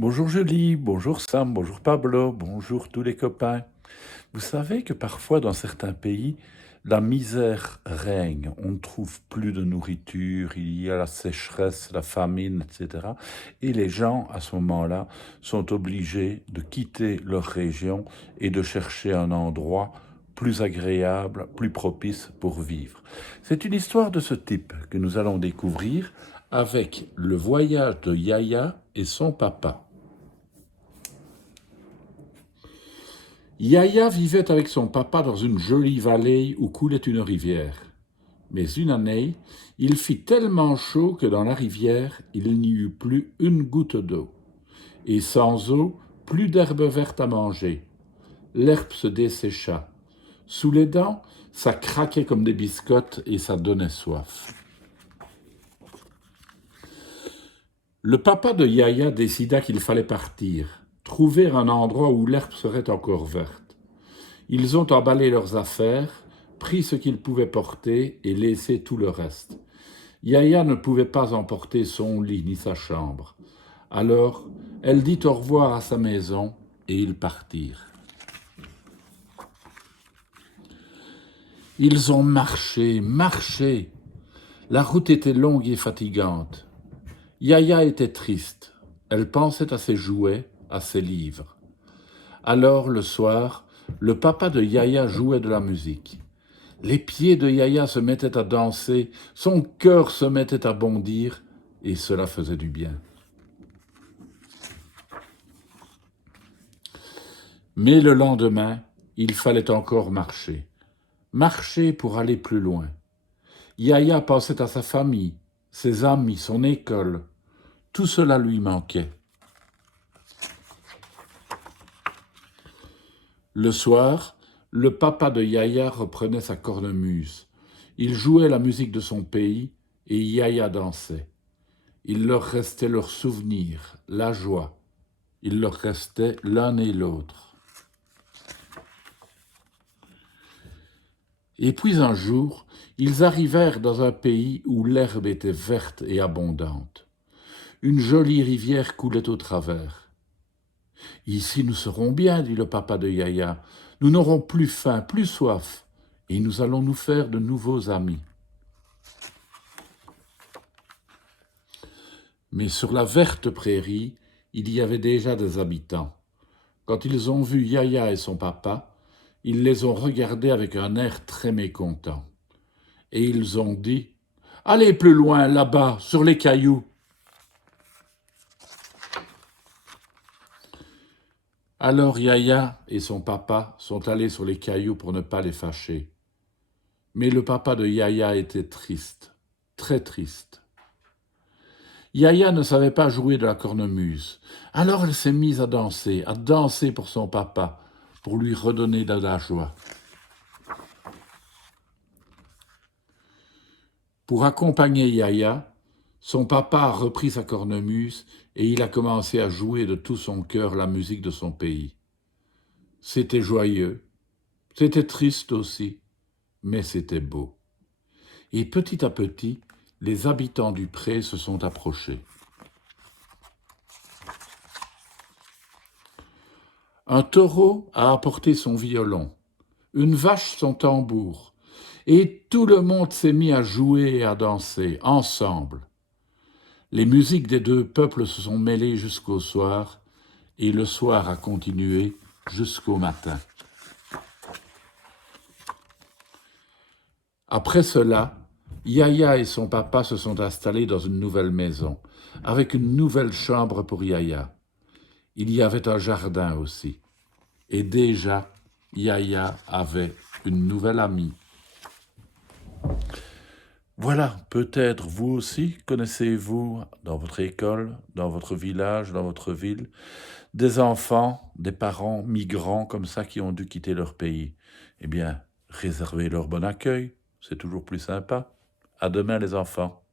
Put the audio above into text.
Bonjour Julie, bonjour Sam, bonjour Pablo, bonjour tous les copains. Vous savez que parfois dans certains pays, la misère règne, on ne trouve plus de nourriture, il y a la sécheresse, la famine, etc. Et les gens, à ce moment-là, sont obligés de quitter leur région et de chercher un endroit plus agréable, plus propice pour vivre. C'est une histoire de ce type que nous allons découvrir avec le voyage de Yaya et son papa. Yaya vivait avec son papa dans une jolie vallée où coulait une rivière. Mais une année, il fit tellement chaud que dans la rivière, il n'y eut plus une goutte d'eau. Et sans eau, plus d'herbe verte à manger. L'herbe se dessécha. Sous les dents, ça craquait comme des biscottes et ça donnait soif. Le papa de Yaya décida qu'il fallait partir, trouver un endroit où l'herbe serait encore verte. Ils ont emballé leurs affaires, pris ce qu'ils pouvaient porter et laissé tout le reste. Yaya ne pouvait pas emporter son lit ni sa chambre. Alors, elle dit au revoir à sa maison et ils partirent. Ils ont marché, marché. La route était longue et fatigante. Yaya était triste. Elle pensait à ses jouets, à ses livres. Alors, le soir, le papa de Yaya jouait de la musique. Les pieds de Yaya se mettaient à danser, son cœur se mettait à bondir, et cela faisait du bien. Mais le lendemain, il fallait encore marcher. Marcher pour aller plus loin. Yaya pensait à sa famille, ses amis, son école. Tout cela lui manquait. Le soir, le papa de Yaya reprenait sa cornemuse. Il jouait la musique de son pays et Yaya dansait. Il leur restait leurs souvenirs, la joie. Il leur restait l'un et l'autre. Et puis un jour, ils arrivèrent dans un pays où l'herbe était verte et abondante. Une jolie rivière coulait au travers. « Ici nous serons bien, dit le papa de Yaya. Nous n'aurons plus faim, plus soif, et nous allons nous faire de nouveaux amis. » Mais sur la verte prairie, il y avait déjà des habitants. Quand ils ont vu Yaya et son papa, ils les ont regardés avec un air très mécontent. Et ils ont dit « Allez plus loin, là-bas, sur les cailloux !» Alors Yaya et son papa sont allés sur les cailloux pour ne pas les fâcher. Mais le papa de Yaya était triste, très triste. Yaya ne savait pas jouer de la cornemuse. Alors elle s'est mise à danser pour son papa, pour lui redonner de la joie. Pour accompagner Yaya, son papa a repris sa cornemuse et il a commencé à jouer de tout son cœur la musique de son pays. C'était joyeux, c'était triste aussi, mais c'était beau. Et petit à petit, les habitants du pré se sont approchés. Un taureau a apporté son violon, une vache son tambour, et tout le monde s'est mis à jouer et à danser, ensemble. Les musiques des deux peuples se sont mêlées jusqu'au soir, et le soir a continué jusqu'au matin. Après cela, Yaya et son papa se sont installés dans une nouvelle maison, avec une nouvelle chambre pour Yaya. Il y avait un jardin aussi. Et déjà, Yaya avait une nouvelle amie. Voilà, peut-être vous aussi connaissez-vous dans votre école, dans votre village, dans votre ville, des enfants, des parents migrants comme ça qui ont dû quitter leur pays. Eh bien, réservez leur bon accueil, c'est toujours plus sympa. À demain les enfants.